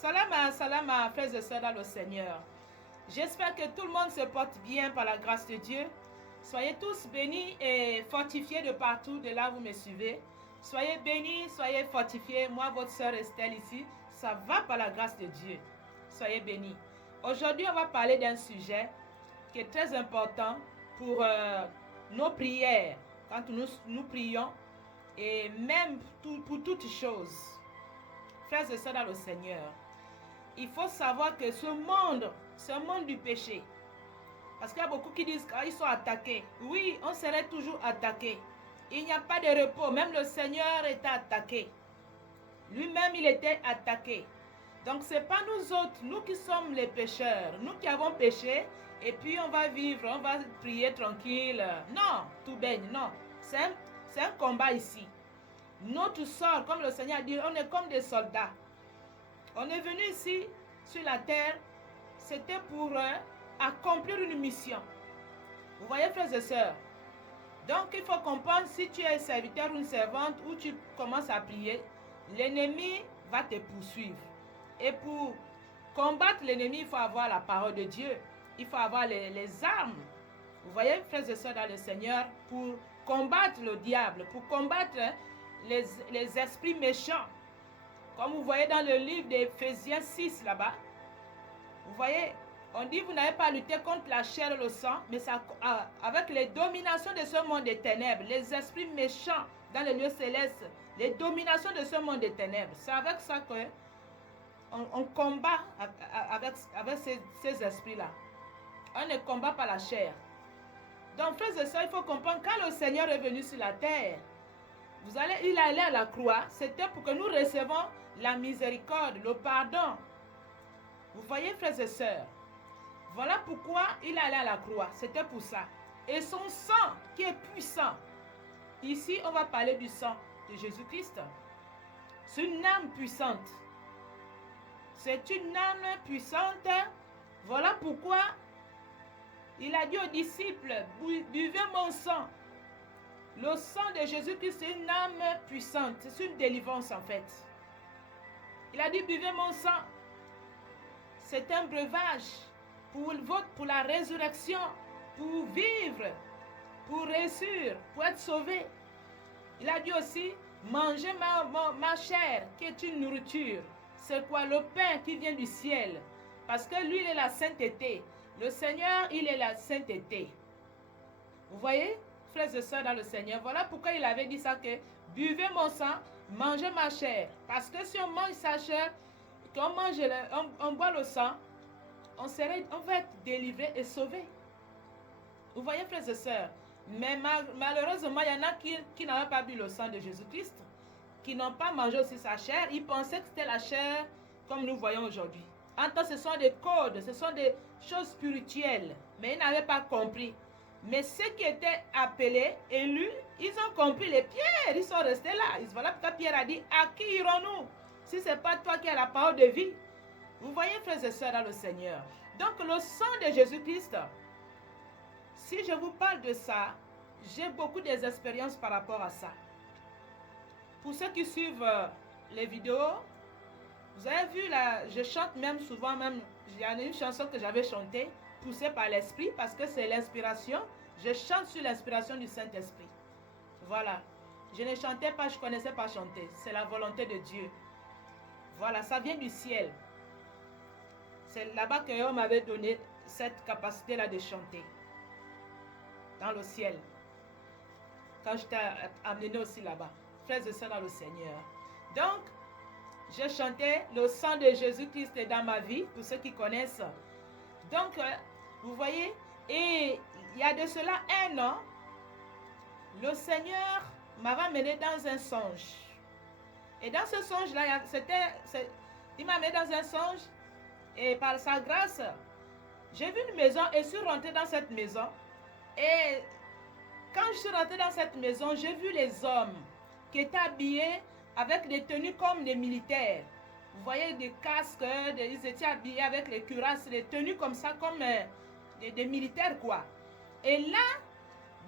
Salama, frères et sœurs dans le Seigneur. J'espère que tout le monde se porte bien par la grâce de Dieu. Soyez tous bénis et fortifiés de partout, de là où vous me suivez. Soyez bénis, soyez fortifiés. Moi, votre sœur Estelle ici, ça va par la grâce de Dieu. Soyez bénis. Aujourd'hui, on va parler d'un sujet qui est très important pour nos prières, quand nous prions, et même pour toutes choses. Frères et sœurs dans le Seigneur, il faut savoir que ce monde, c'est un monde du péché. Parce qu'il y a beaucoup qui disent qu'ils sont attaqués. Oui, on serait toujours attaqué. Il n'y a pas de repos. Même le Seigneur était attaqué. Lui-même, il était attaqué. Donc, ce n'est pas nous autres, nous qui sommes les pécheurs, nous qui avons péché, et puis on va vivre, on va prier tranquille. Non, tout baigne, non. C'est un combat ici. Notre sort, comme le Seigneur a dit, on est comme des soldats. On est venu ici, sur la terre, c'était pour accomplir une mission. Vous voyez, frères et sœurs? Donc, il faut comprendre, si tu es serviteur ou une servante, ou tu commences à prier, l'ennemi va te poursuivre. Et pour combattre l'ennemi, il faut avoir la parole de Dieu. Il faut avoir les armes. Vous voyez, frères et sœurs dans le Seigneur, pour combattre le diable, pour combattre les esprits méchants. Comme vous voyez dans le livre d'Éphésiens 6 là-bas, vous voyez, on dit vous n'avez pas à lutter contre la chair et le sang, mais ça, avec les dominations de ce monde des ténèbres, les esprits méchants dans les lieux célestes, les dominations de ce monde des ténèbres. C'est avec ça que on combat avec ces esprits-là. On ne combat pas la chair. Donc, frères et sœurs, il faut comprendre, quand le Seigneur est venu sur la terre, il allait à la croix, c'était pour que nous recevons la miséricorde, le pardon. Vous voyez, frères et sœurs, voilà pourquoi il allait à la croix, c'était pour ça. Et son sang qui est puissant. Ici, on va parler du sang de Jésus-Christ. C'est une âme puissante. C'est une âme puissante. Voilà pourquoi il a dit aux disciples, buvez mon sang. Le sang de Jésus-Christ, c'est une âme puissante. C'est une délivrance en fait. Il a dit, buvez mon sang. C'est un breuvage pour la résurrection, pour vivre, pour réussir, pour être sauvé. Il a dit aussi, mangez ma chair, qui est une nourriture. C'est quoi? Le pain qui vient du ciel. Parce que lui, il est la sainteté. Le Seigneur, il est la sainteté. Vous voyez, frères et sœurs dans le Seigneur, voilà pourquoi il avait dit ça, que buvez mon sang, mangez ma chair. Parce que si on mange sa chair, qu'on on boit le sang, on va être délivré et sauvé. Vous voyez, frères et sœurs, mais malheureusement, il y en a qui n'avaient pas bu le sang de Jésus-Christ, qui n'ont pas mangé aussi sa chair. Ils pensaient que c'était la chair comme nous voyons aujourd'hui. En tant que ce sont des codes, ce sont des choses spirituelles, mais ils n'avaient pas compris. Mais ceux qui étaient appelés, élus, ils ont compris. Les pierres, ils sont restés là. Voilà pourquoi Pierre a dit, à qui irons-nous si ce n'est pas toi qui as la parole de vie? Vous voyez, frères et sœurs dans le Seigneur. Donc le sang de Jésus-Christ, si je vous parle de ça, j'ai beaucoup d'expériences par rapport à ça. Pour ceux qui suivent les vidéos, vous avez vu là, je chante même souvent, il y a une chanson que j'avais chantée, poussée par l'Esprit, parce que c'est l'inspiration. Je chante sur l'inspiration du Saint-Esprit. Voilà. Je ne chantais pas, je ne connaissais pas chanter. C'est la volonté de Dieu. Voilà, ça vient du ciel. C'est là-bas qu'on m'avait donné cette capacité-là de chanter. Dans le ciel. Quand je t'ai amené aussi là-bas. Frères et sœurs dans le Seigneur. Donc, je chantais le sang de Jésus-Christ dans ma vie, pour ceux qui connaissent. Donc, vous voyez, et il y a de cela 1 an, le Seigneur m'avait amené dans un songe. Et dans ce songe-là, il m'a amené dans un songe, et par sa grâce, j'ai vu une maison et je suis rentrée dans cette maison. Et quand je suis rentrée dans cette maison, j'ai vu les hommes qui étaient habillés avec des tenues comme des militaires. Vous voyez, des casques, ils étaient habillés avec les cuirasses, des tenues comme ça, comme des militaires, quoi. Et là,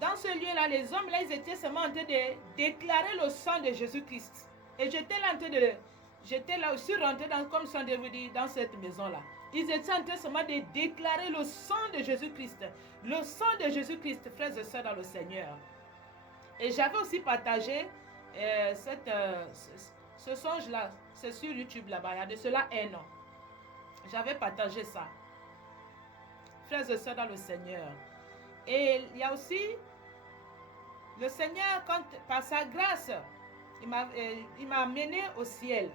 dans ce lieu-là, les hommes, là, ils étaient seulement en train de déclarer le sang de Jésus-Christ. Et j'étais là en train j'étais là, je suis rentrée comme je viens de vous dire, dans cette maison-là. Ils étaient en train seulement de déclarer le sang de Jésus-Christ. Le sang de Jésus-Christ, frères et sœurs dans le Seigneur. Et j'avais aussi partagé ce songe-là. C'est sur YouTube là-bas. Il y a de cela 1 an. J'avais partagé ça. Frères et sœurs dans le Seigneur. Et il y a aussi le Seigneur, par sa grâce, il m'a amené au ciel.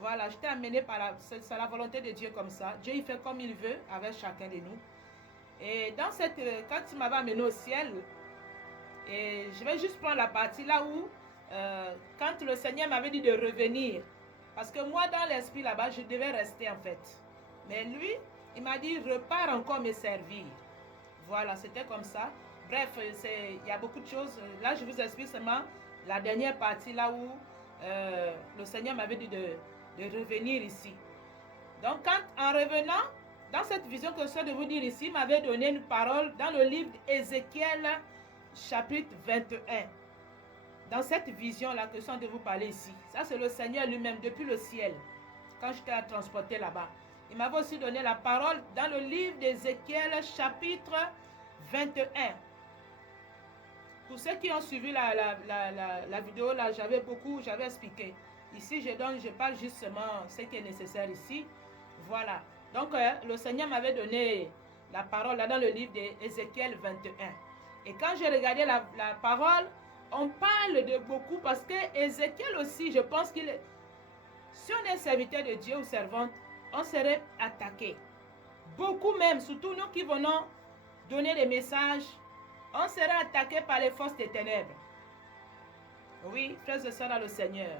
Voilà, j'étais amené c'est la volonté de Dieu comme ça. Dieu, il fait comme il veut avec chacun de nous. Et quand il m'avait amené au ciel, et je vais juste prendre la partie là où, quand le Seigneur m'avait dit de revenir, parce que moi, dans l'esprit là-bas, je devais rester en fait. Mais lui, il m'a dit, repars encore me servir. Voilà, c'était comme ça. Bref, il y a beaucoup de choses. Là, je vous explique seulement la dernière partie là où le Seigneur m'avait dit de revenir ici. Donc, en revenant, dans cette vision que je suis de vous dire ici, il m'avait donné une parole dans le livre d'Ézéchiel, chapitre 21. Dans cette vision-là que je suis de vous parler ici. Ça, c'est le Seigneur lui-même, depuis le ciel, quand j'étais transporté là-bas. Il m'avait aussi donné la parole dans le livre d'Ézéchiel, chapitre 21. Pour ceux qui ont suivi la vidéo, là, j'avais expliqué. Ici, je parle justement ce qui est nécessaire ici. Voilà. Donc, le Seigneur m'avait donné la parole là dans le livre d'Ézéchiel 21. Et quand j'ai regardé la parole, on parle de beaucoup parce que Ézéchiel aussi, je pense si on est serviteur de Dieu ou servante, on serait attaqué. Beaucoup même, surtout nous qui venons donner des messages, on serait attaqué par les forces des ténèbres. Oui, frères et sœurs dans le Seigneur.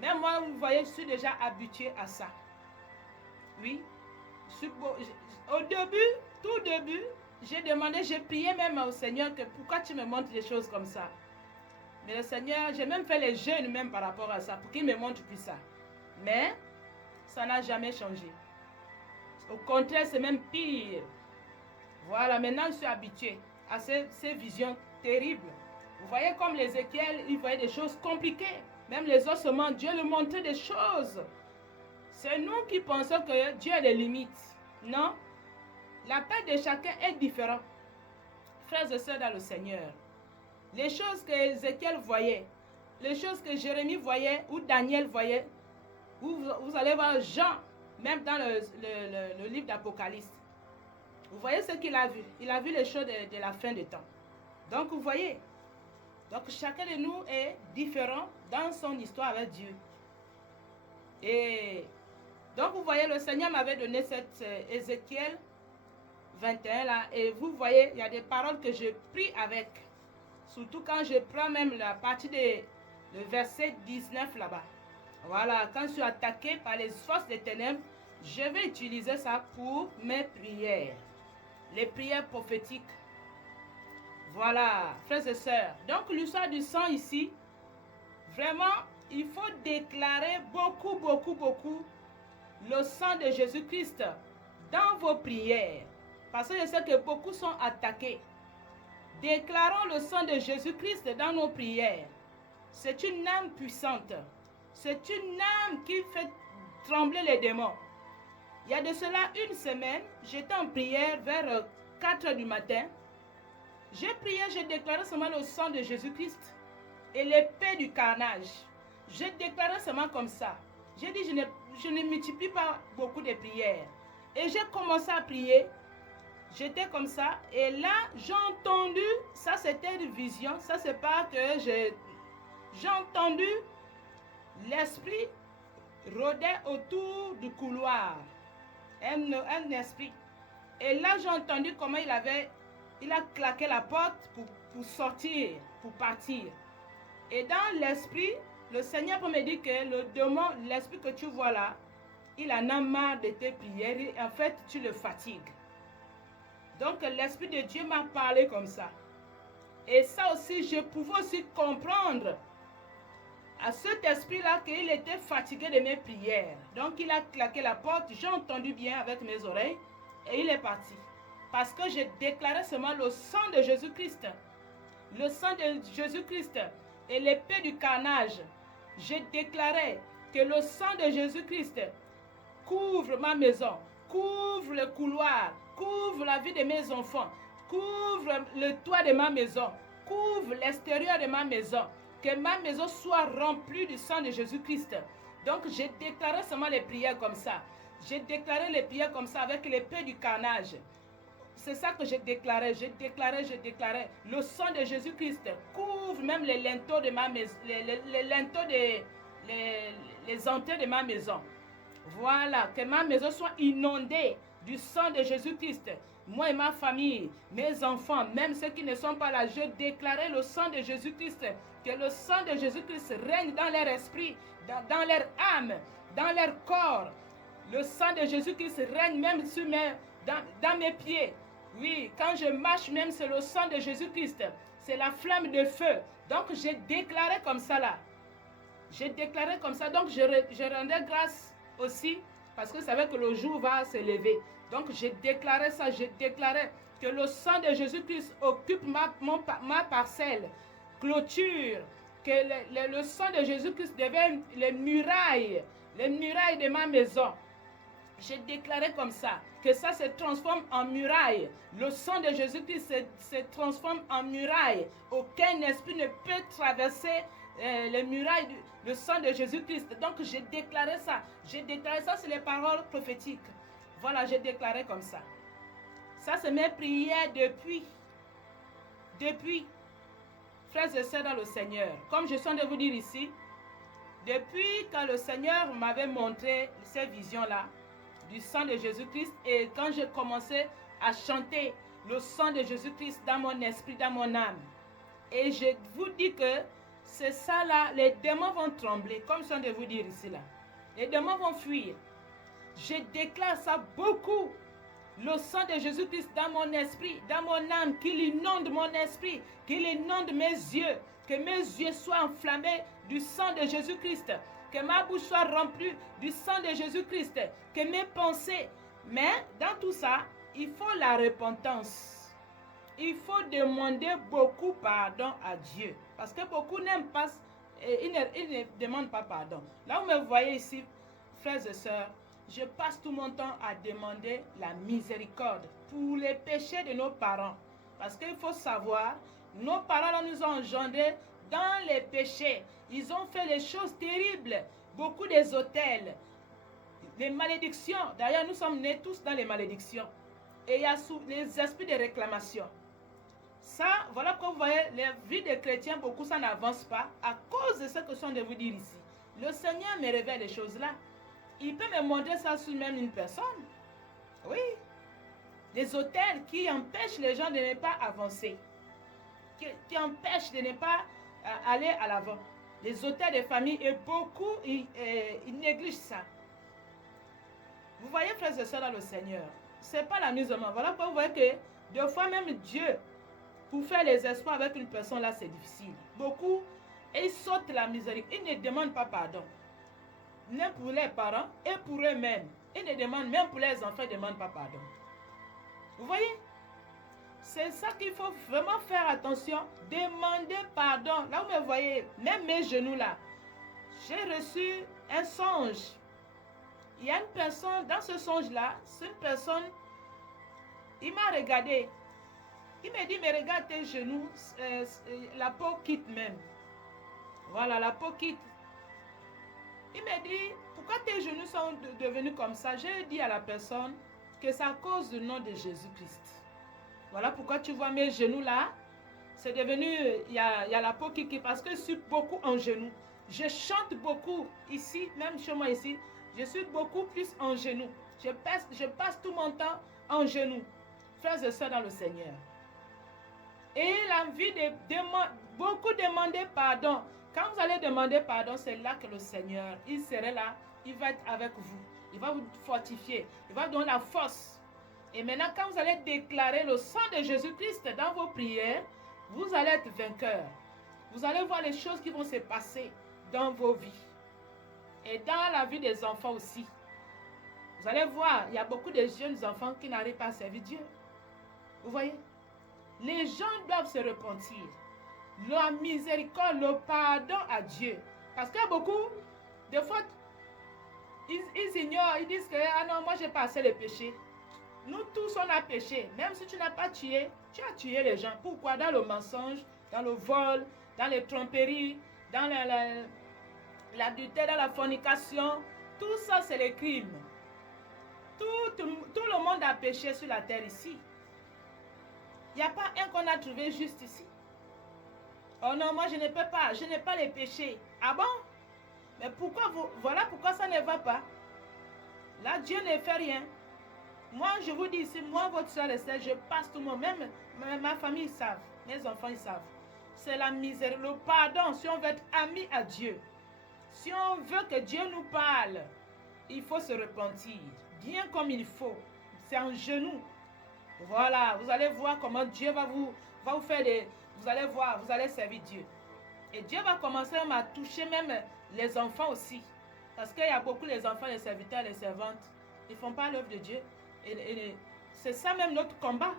Même moi, vous voyez, je suis déjà habitué à ça. Oui. Au début, tout début, j'ai prié même au Seigneur que pourquoi tu me montres des choses comme ça. Mais le Seigneur, j'ai même fait les jeûnes même par rapport à ça, pour qu'il me montre plus ça. Mais, ça n'a jamais changé. Au contraire, c'est même pire. Voilà, maintenant je suis habitué à ces visions terribles. Vous voyez comme l'Ézéchiel, il voyait des choses compliquées. Même les ossements, Dieu lui montrait des choses. C'est nous qui pensons que Dieu a des limites. Non. La paix de chacun est différente. Frères et sœurs dans le Seigneur. Les choses que Ézéchiel voyait, les choses que Jérémie voyait ou Daniel voyait, vous allez voir Jean, même dans le livre d'Apocalypse. Vous voyez ce qu'il a vu. Il a vu les choses de la fin des temps. Donc vous voyez. Donc chacun de nous est différent dans son histoire avec Dieu. Et donc vous voyez, le Seigneur m'avait donné cette Ézéchiel 21 là. Et vous voyez, il y a des paroles que je prie avec. Surtout quand je prends même la partie le verset 19 là-bas. Voilà, quand je suis attaqué par les forces des ténèbres, je vais utiliser ça pour mes prières. Les prières prophétiques. Voilà, frères et sœurs. Donc l'histoire du sang ici, vraiment, il faut déclarer beaucoup le sang de Jésus-Christ dans vos prières. Parce que je sais que beaucoup sont attaqués. Déclarons le sang de Jésus-Christ dans nos prières. C'est une âme puissante. C'est une âme qui fait trembler les démons. Il y a de cela une semaine, j'étais en prière vers 4 h du matin. J'ai prié, j'ai déclaré seulement le sang de Jésus-Christ et l'épée du carnage. J'ai déclaré seulement comme ça. J'ai dit, je ne multiplie pas beaucoup de prières. Et j'ai commencé à prier. J'étais comme ça. Et là, j'ai entendu, ça c'était une vision. Ça c'est pas que j'ai entendu l'esprit rôder autour du couloir. Un esprit. Et là, j'ai entendu comment il a claqué la porte pour sortir, pour partir. Et dans l'esprit, le Seigneur me dit que le démon, l'esprit que tu vois là, il en a marre de tes prières. Et en fait, tu le fatigues. Donc, l'esprit de Dieu m'a parlé comme ça. Et ça aussi, je pouvais aussi comprendre à cet esprit-là qu'il était fatigué de mes prières. Donc, il a claqué la porte. J'ai entendu bien avec mes oreilles. Et il est parti. Parce que j'ai déclaré seulement le sang de Jésus-Christ. Le sang de Jésus-Christ et l'épée du carnage. J'ai déclaré Que le sang de Jésus-Christ couvre ma maison, couvre le couloir, couvre la vie de mes enfants, couvre le toit de ma maison, couvre l'extérieur de ma maison. Que ma maison soit remplie du sang de Jésus-Christ. Donc, j'ai déclaré seulement les prières comme ça. J'ai déclaré les prières comme ça avec l'épée du carnage. C'est ça que j'ai déclaré. J'ai déclaré. Le sang de Jésus-Christ couvre même les linteaux de ma maison, les linteaux les entrées de ma maison. Voilà, que ma maison soit inondée du sang de Jésus-Christ. Moi et ma famille, mes enfants, même ceux qui ne sont pas là, je déclarais le sang de Jésus-Christ. Que le sang de Jésus-Christ règne dans leur esprit, dans leur âme, dans leur corps. Le sang de Jésus-Christ règne même dans mes pieds. Oui, quand je marche même, c'est le sang de Jésus-Christ. C'est la flamme de feu. Donc, j'ai déclaré comme ça là. J'ai déclaré comme ça. Donc, je rendais grâce aussi parce que je savais que le jour va se lever. Donc, j'ai déclaré ça. J'ai déclaré que le sang de Jésus-Christ occupe ma parcelle, clôture, que le sang de Jésus-Christ devienne les murailles de ma maison. J'ai déclaré comme ça, que ça se transforme en muraille. Le sang de Jésus-Christ se transforme en muraille. Aucun esprit ne peut traverser les murailles du sang de Jésus-Christ. Donc j'ai déclaré ça. J'ai déclaré ça, c'est les paroles prophétiques. Voilà, j'ai déclaré comme ça. Ça, c'est mes prières depuis, frères et sœurs dans le Seigneur. Comme je suis en train de vous dire ici, depuis quand le Seigneur m'avait montré ces visions-là, du sang de Jésus-Christ, et quand j'ai commencé à chanter le sang de Jésus-Christ dans mon esprit, dans mon âme, et je vous dis que c'est ça là, les démons vont trembler, comme je viens de vous dire ici là. Les démons vont fuir. Je déclare ça beaucoup. Le sang de Jésus-Christ dans mon esprit, dans mon âme, qu'il inonde mon esprit, qu'il inonde mes yeux, que mes yeux soient enflammés du sang de Jésus-Christ, que ma bouche soit remplie du sang de Jésus-Christ, que mes pensées. Mais dans tout ça, il faut la repentance. Il faut demander beaucoup pardon à Dieu. Parce que beaucoup n'aiment pas, ils ne demandent pas pardon. Là, vous me voyez ici, frères et sœurs, je passe tout mon temps à demander la miséricorde pour les péchés de nos parents. Parce qu'il faut savoir, nos parents nous ont engendrés dans les péchés. Ils ont fait les choses terribles. Beaucoup des autels, les malédictions. D'ailleurs, nous sommes nés tous dans les malédictions. Et il y a les esprits de réclamation. Ça, voilà comme vous voyez, les vies des chrétiens, beaucoup, ça n'avance pas à cause de ce que je viens de vous dire ici. Le Seigneur me révèle les choses là. Il peut me montrer ça sur même une personne. Oui. Des autels qui empêchent les gens de ne pas avancer. Qui empêchent de ne pas aller à l'avant. Les autels de famille, et beaucoup, ils négligent ça. Vous voyez, frères et sœurs, dans le Seigneur, ce n'est pas l'amusement. Voilà pourquoi vous voyez que, des fois, même Dieu, pour faire les espoirs avec une personne là, c'est difficile. Beaucoup, ils sautent la miséricorde. Ils ne demandent pas pardon. Même pour les parents et pour eux-mêmes. Ils ne demandent, même pour les enfants, ils ne demandent pas pardon. Vous voyez? C'est ça qu'il faut vraiment faire attention. Demander pardon. Là, vous me voyez, même mes genoux là. J'ai reçu un songe. Il y a une personne, dans ce songe-là, c'est une personne, il m'a regardé. Il m'a dit, mais regarde tes genoux, la peau quitte même. Voilà, la peau quitte. Il m'a dit, pourquoi tes genoux sont devenus comme ça? J'ai dit à la personne que c'est à cause du nom de Jésus-Christ. Voilà pourquoi tu vois mes genoux là. C'est devenu, il y a la peau qui quitte parce que je suis beaucoup en genoux. Je chante beaucoup ici, même chez moi ici. Je suis beaucoup plus en genoux. Je passe tout mon temps en genoux. Frères et sœurs dans le Seigneur. Et l'envie de beaucoup demander pardon. Quand vous allez demander pardon, c'est là que le Seigneur, il serait là, il va être avec vous. Il va vous fortifier. Il va vous donner la force. Et maintenant, quand vous allez déclarer le sang de Jésus-Christ dans vos prières, vous allez être vainqueur. Vous allez voir les choses qui vont se passer dans vos vies. Et dans la vie des enfants aussi. Vous allez voir, il y a beaucoup de jeunes enfants qui n'arrivent pas à servir Dieu. Vous voyez? Les gens doivent se repentir. La miséricorde, le pardon à Dieu. Parce qu'il y a beaucoup, des fois, Ils ignorent, ils disent que ah non, moi j'ai pas assez le péché. Nous tous on a péché. Même si tu n'as pas tué, tu as tué les gens. Pourquoi? Dans le mensonge, dans le vol, dans les tromperies, dans l'adultère, dans la fornication. Tout ça c'est les crimes. Tout le monde a péché sur la terre ici. Il n'y a pas un qu'on a trouvé juste ici. Oh non, moi je ne peux pas, je n'ai pas les péchés. Ah bon? Mais pourquoi voilà pourquoi ça ne va pas. Là, Dieu ne fait rien. Moi, je vous dis ici, moi, votre soeur et sœur, je passe tout le monde. Même ma famille, ils savent. Mes enfants, ils savent. C'est la misère, le pardon. Si on veut être ami à Dieu, si on veut que Dieu nous parle, il faut se repentir. Bien comme il faut. C'est en genoux. Voilà, vous allez voir comment Dieu va vous faire des... Vous allez voir, vous allez servir Dieu. Et Dieu va commencer à toucher même les enfants aussi. Parce qu'il y a beaucoup les enfants, les serviteurs, les servantes. Ils ne font pas l'œuvre de Dieu. Et c'est ça même notre combat.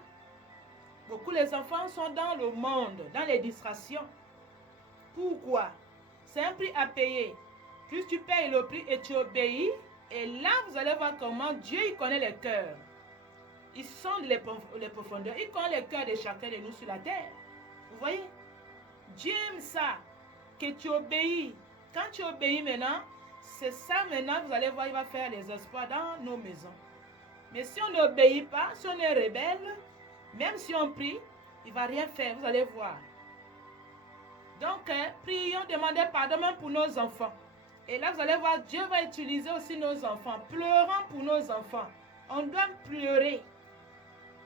Beaucoup les enfants sont dans le monde, dans les distractions. Pourquoi? C'est un prix à payer. Plus tu payes le prix et tu obéis, et là vous allez voir comment Dieu il connaît les cœurs. Il sonde les profondeurs. Il connaît les cœurs de chacun de nous sur la terre. Vous voyez? Dieu aime ça, que tu obéis. Quand tu obéis maintenant, c'est ça maintenant, vous allez voir, il va faire les exploits dans nos maisons. Mais si on n'obéit pas, si on est rebelle, même si on prie, il ne va rien faire, vous allez voir. Donc, prions, demandez pardon même pour nos enfants. Et là, vous allez voir, Dieu va utiliser aussi nos enfants. Pleurons pour nos enfants. On doit pleurer.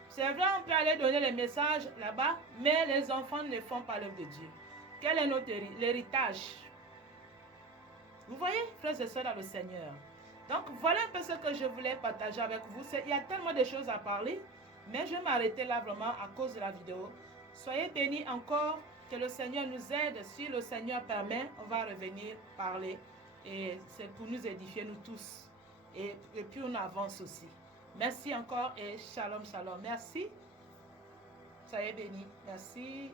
C'est vrai, on peut aller donner les messages là-bas, mais les enfants ne font pas l'œuvre de Dieu. Quel est notre héritage? Vous voyez, frères et sœurs dans le Seigneur. Donc, voilà un peu ce que je voulais partager avec vous. Il y a tellement de choses à parler, mais je vais m'arrêter là vraiment à cause de la vidéo. Soyez bénis encore, que le Seigneur nous aide. Si le Seigneur permet, on va revenir parler. Et c'est pour nous édifier, nous tous. Et puis on avance aussi. Merci encore et shalom, shalom. Merci. Soyez bénis. Merci.